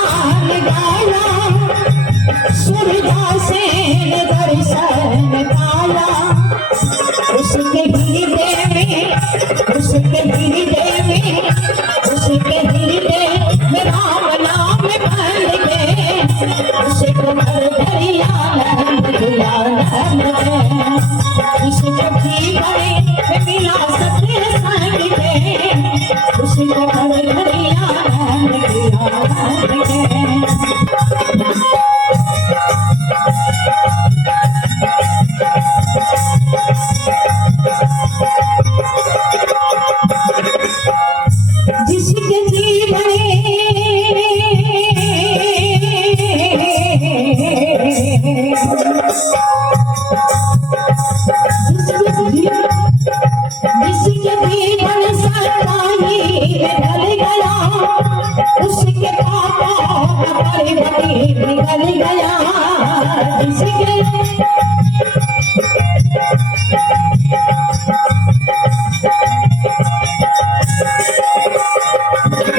गुणगान गाया, सूरदास से दर्शन पाया। उसके हृदय में, उसके हृदय में, उसके हृदय में राम नाम बन गए। उसको घर घर आनंद दिया नंद, उसको जीवन में मिला सत्संग में। उसको घर घर आनंद दिया नंद। जिसके जीवन जिसके जीवन सताई ढल गया, उसके पापा परिवर्तन निकल गया।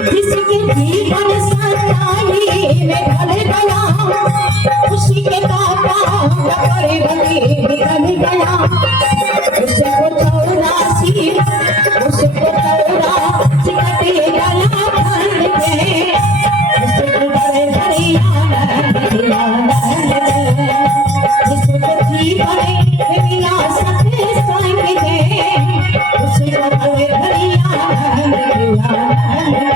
जिसके जीवन सच्चाई में ढल गया, उसी के पापा परिवर्तन निकल गया। उसको 84 कटे गला खंड के। उसको घर घर आनंद दिया नंद, जिसको जीवन में मिला सत्संग में। उसको घर घर आनंद दिया नंद।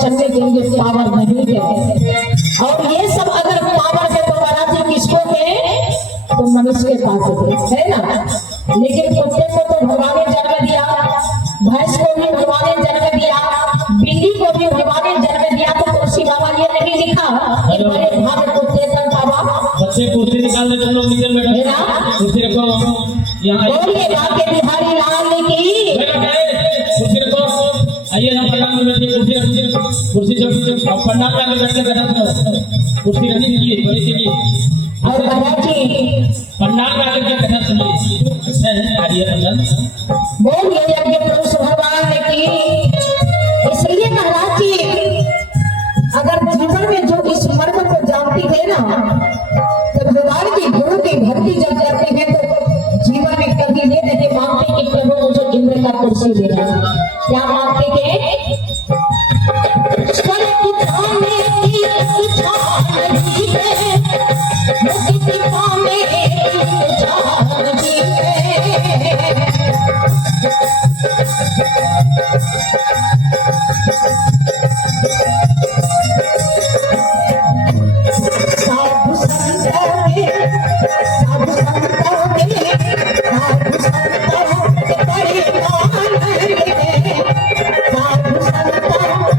चलने देंगे, पावर नहीं है। और ये सब अगर पावर है तो बनाते किसको है? तो मनुष्य के पास है ना। लेकिन कुत्ते को तो भगवान ने जन्म दिया, भैंस को भी भगवान ने जन्म दिया, बिल्ली को भी भगवान ने जन्म दिया। तो तुलसी बाबा ये नहीं लिखा कि बड़े भाग कुत्ते तक बाबा बच्चे कुर्सी निकाल दे, तुम लोग नीचे बैठो ना, कुर्सी रखो यहाँ। बोलिए बाके बिहारी लाल की कुर्सी रखो। आइए ना पंडाल में बैठिए, कुर्सी रखिए, कुर्सी जब पंडाल में आके बैठ के बैठा करो, कुर्सी रखी कीजिए बड़ी कीजिए। और महाराज जी पंडाल में आके बैठा सुनिए, अच्छा है आइए पंडाल। बोलिए यज्ञ पुरुष भगवान की। इसलिए महाराज जी अगर जीवन में जो इस मर्म को जानती है ना, तो भगवान की गुरु की भक्ति जब करते हैं तो जीवन में कभी ये नहीं मांगते कि प्रभु मुझे इंद्र वाला कुर्सी देना। क्या मांगते के स्वर्ग पाने की इच्छा नहीं है, मुक्ति पाने की इच्छा नहीं है। साधु संतों के साधु संतों के साधु संतों के बड़े मान है, साधु संतों के बड़े मान है,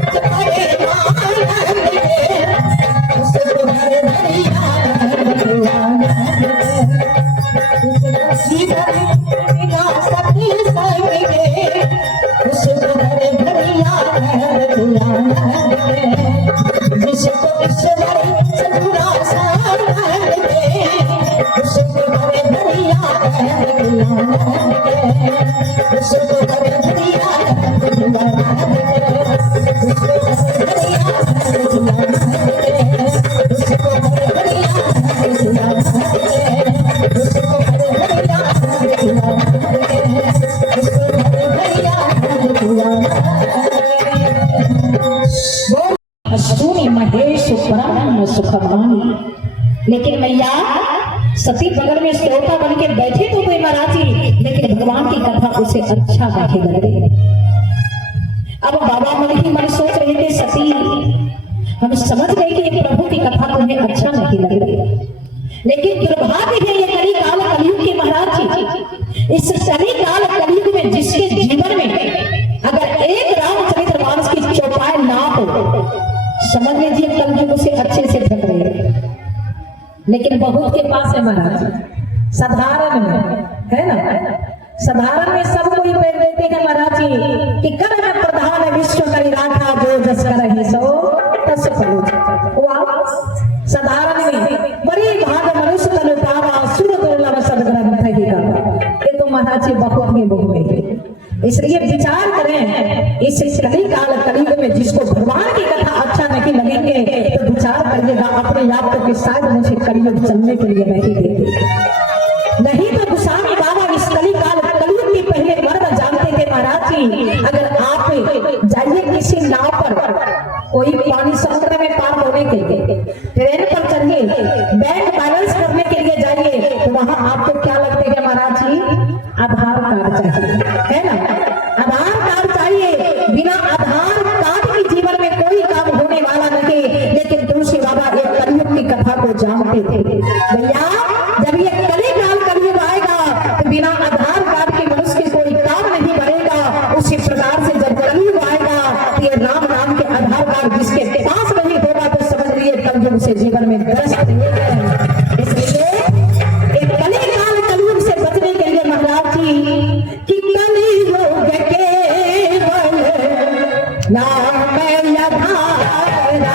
उसको घर धरिया उसको जीवन बिना सती सके, उसको घर धरिया जिसको ईश्वर सदुरा सामने दे, उसको घर धरिया उसको घर धरिया अस्तूनी महेश परम सुखमानी। लेकिन मैया सती बगल में श्रोता बन के बैठे तो कोई महाराजी, लेकिन भगवान की कथा उसे अच्छा नहीं लग रही। अब बाबा मन ही मन सोच रहे थे सती हम समझ गए कि प्रभु की कथा तुम्हें अच्छा नहीं लग रही, लेकिन दुर्भाग्य है ये कली काल कलयुग के महाराज जी। इस कली काल कलयुग में जिसके जीवन में अगर एक रामचरितमानस की चौपाई ना हो, समझ लीजिए कलयुग उसे अच्छे से ढक रहे। लेकिन बहुत के पास है महाराज, साधारण में है ना, साधारण में सब कोई पैर देते हैं महाराज जी कि कर में प्रधान विश्व करी राखा जो जस कर सो तस पलो। साधारण में बड़ी भाग मनुष्य तनु पावा सुर दुर्लभ सदग्रंथ है ये तो महाराज जी बहुत ही बहुत है। इसलिए विचार करें इस कली काल कलयुग में जिसको भगवान की कथा अच्छा नहीं लगेंगे तो विचार करिएगा अपने आप को कि शायद मुझे कलयुग चलने के लिए नहीं देंगे। नहीं तो गोस्वामी बाबा इस कली काल कलयुग के पहले मर्म जानते थे महाराज जी। अगर आप जाइए किसी नाव पर, कोई पानी समुद्र में पार होने के लिए ट्रेन पर चढ़िए, बैंक बैलेंस करने के लिए जाइए, तो वहां आपको क्या लगते हैं महाराज जी? आधार कार्ड चाहिए, है ना? आधार कार्ड चाहिए। बिना आधार कार्ड के जीवन में कोई काम होने वाला नहीं। लेकिन तुलसी बाबा एक कलयुग की कथा को जानते थे। भैया जब ये कली काल कलयुग आएगा तो बिना आधार कार्ड के मनुष्य के कोई काम नहीं बनेगा। उसी प्रकार से जब कलयुग आएगा तो ये राम नाम के आधार कार्ड जिसके पास नहीं होगा तो समझ लिए कलयुग से जीवन में ग्रस्त है। इसलिए एक कली काल कलयुग से बचने के लिए महाराज जी कि कलयुग केवल नाम यधारा,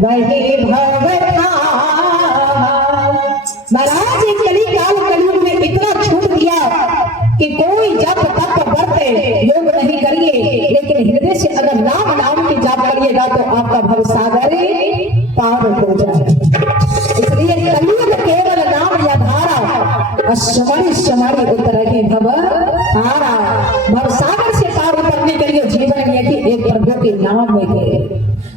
वही भवता। महाराज एक कली काल कलयुग में इतना छूट दिया कि कोई जप तप व्रत योग नहीं करिए, लेकिन हृदय से अगर राम नाम की जाप करिएगा तो आपका भवसागर पार हो जाए। इसलिए कलयुग केवल नाम या धारा, स्मरण स्मरण उतरहे भव तारा। भवसागर से पार उतरने के लिए जीवन में यदि एक प्रभु के नाम में है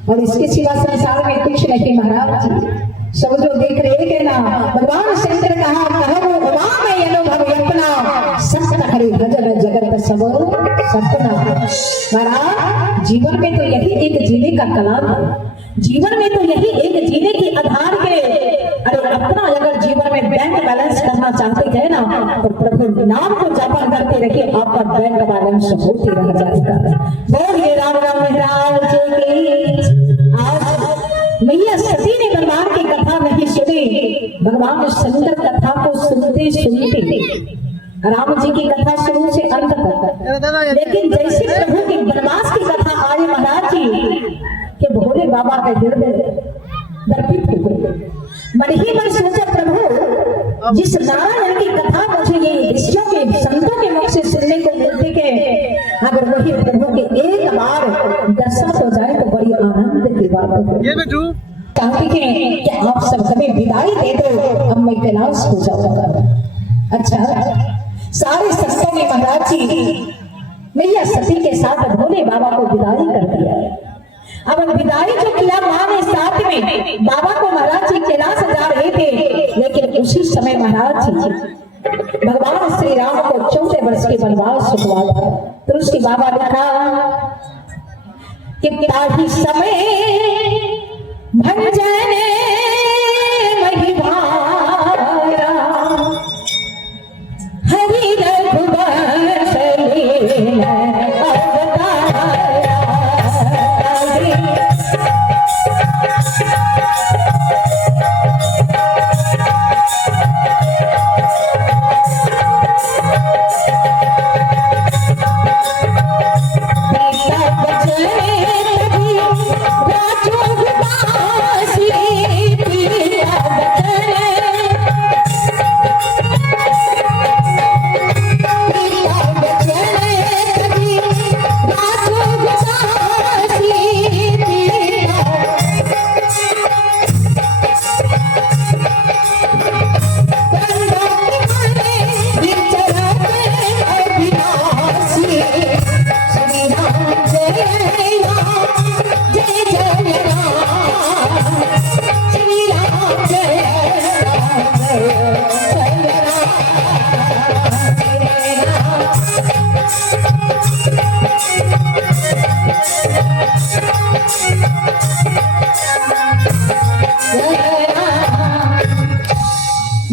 और इसके सिवा संसार में कुछ नहीं। महाराज सब जो देख रहे हैं ना, भगवान शंकर कहा कहूँ उमा में अनुभव अपना, सत्य हरि भजन जगत सब सपना। महाराज जीवन में तो यही एक जीने का कला है, जीवन में तो यही एक जीने की आधार है। अरे अपना अगर जीवन में बैंक बैलेंस करना चाहते हैं ना, तो प्रभु नाम को जपन करते रहिए, आपका बैंक बैलेंस होते रह जाएगा। बोलिए राम राम महाराज की। आज मैया सती ने भगवान की कथा नहीं सुनी, भगवान शंकर कथा को सुनते सुनते राम जी की कथा शुरू से अंत तक, लेकिन जैसे प्रभु की वनवास की कथा आई महाराज जी के भोले बाबा का हृदय दर्पित हो गए। मन ही मन सोचा प्रभु जिस नारायण की कथा मुझे ये ऋषियों के संतों के मुख से सुनने को मिलती है, अगर वही प्रभु के एक बार दर्शन हो जाए तो बड़ी आनंद की बात है। चाहती है कि आप सब हमें विदाई दे दो, अब मैं कैलाश हो जाऊंगा। अच्छा सारे संतों ने महाराज जी मैया सती के साथ भोले बाबा को विदाई कर दिया। अब विदाई जो किया माँ ने साथ में बाबा को महाराज जी कैलाश जा रहे थे, लेकिन उसी समय महाराज जी भगवान श्री राम को 14 वर्ष के वनवास हुआ था। तो उसकी बाबा लिखा कि ताही समय भंजने महिभारा हरि रघुवंश लीला अवतारा।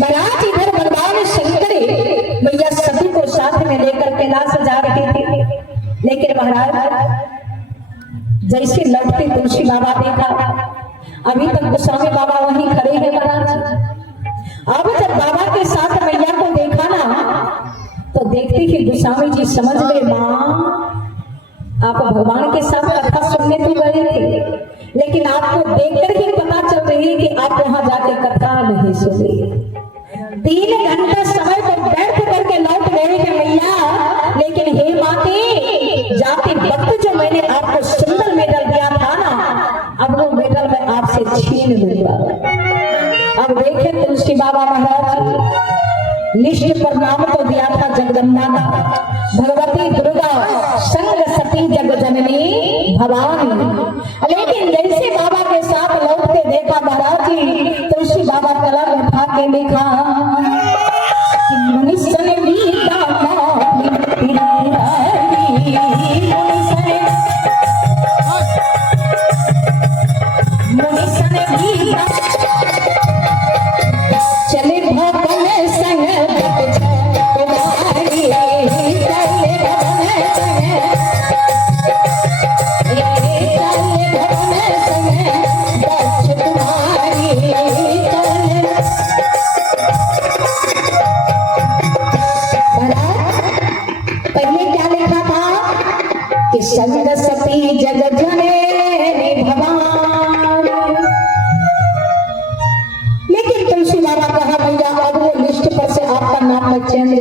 महाराज इधर भगवान शंकर मैया सती को साथ में लेकर कैलाश जा रहे थे, लेकिन महाराज जैसे लौटते तुलसी बाबा देखा, अभी तक गोस्वामी बाबा वहीं खड़े हैं महाराज। अब जब बाबा के साथ मैया को देखा ना, तो देखते कि गोस्वामी जी समझ गए माँ आप भगवान के साथ कथा सुनने तो गए थे, लेकिन आपको देखकर ही पता चल रही है कि आप वहां जाके कथा नहीं सुनी। 3 घंटा समय पर बैठ करके लौट गए थे मैया, लेकिन हे माते जाते वक्त जो मैंने आपको सुंदर मेडल दिया था ना, अब वो मेडल मैं आपसे छीन लूंगा। अब देखे तुलसी बाबा महाराज लिस्ट पर नाम तो दिया था जगदम्बा का, भगवती दुर्गा संग सती जग जननी भवानी, लेकिन जैसे बाबा के साथ लौटते देखा महाराज जी, तुलसी बाबा कलम उठा के लिखा चले भवन संग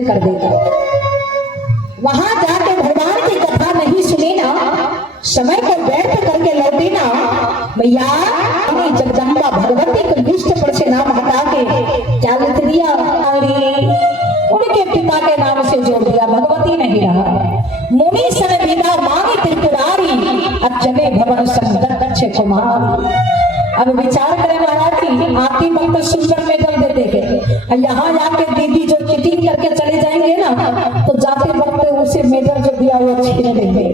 कर देगा। वहां जाके भगवान की कथा नहीं सुनी ना, समय को व्यर्थ करके लौटी ना, भैया अपनी जगदम्बा भगवती को लिस्ट पर से नाम हटा के क्या लिख दिया, उनके पिता के नाम से जोड़ दिया, भगवती नहीं रहा। मुनि सन विदा मांगी त्रिपुरारी, अचले भवन संदक्ष कुमार। अब विचार करें महाराज जी, आती वक्त सुंदर मेडल देते थे, यहाँ जाके दीदी जो चिटिंग करके चले जाएंगे ना, तो जाते वक्त उसे मेडल जो दिया वो छीन लेंगे।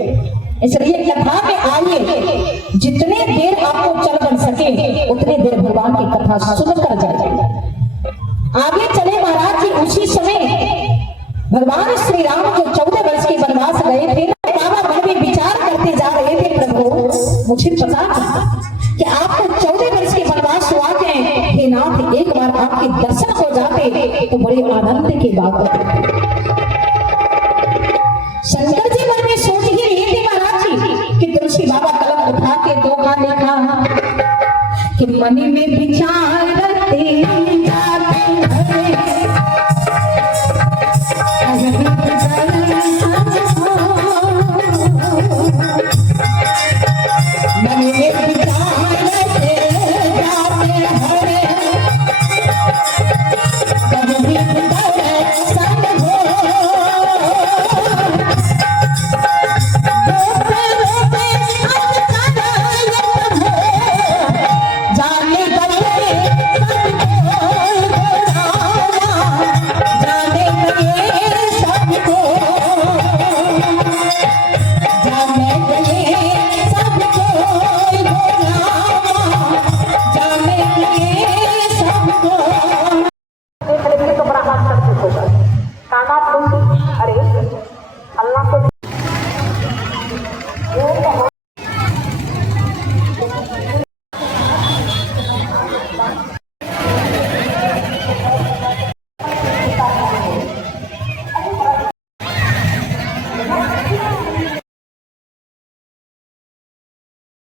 इसलिए कथा में आइए, जितने देर आपको चल बन सके उतने देर भगवान की कथा सुनकर जाइए। आगे चले महाराज जी, उसी समय भगवान श्री राम जो 14 वर्ष के वनवास गए थे, बाबा मन में विचार करते जा रहे थे, प्रभु मुझे पता कि आपको 14 वर्ष के वनवास हुआ है, हे नाथ एक बार आपके दर्शन हो जाते तो बड़े आनंद की बात होती। शंकर जी मन में सोच ही रहे थे महाराज जी कि तुलसी बाबा कलम उठा के दो बार लिखा कि मनी में भी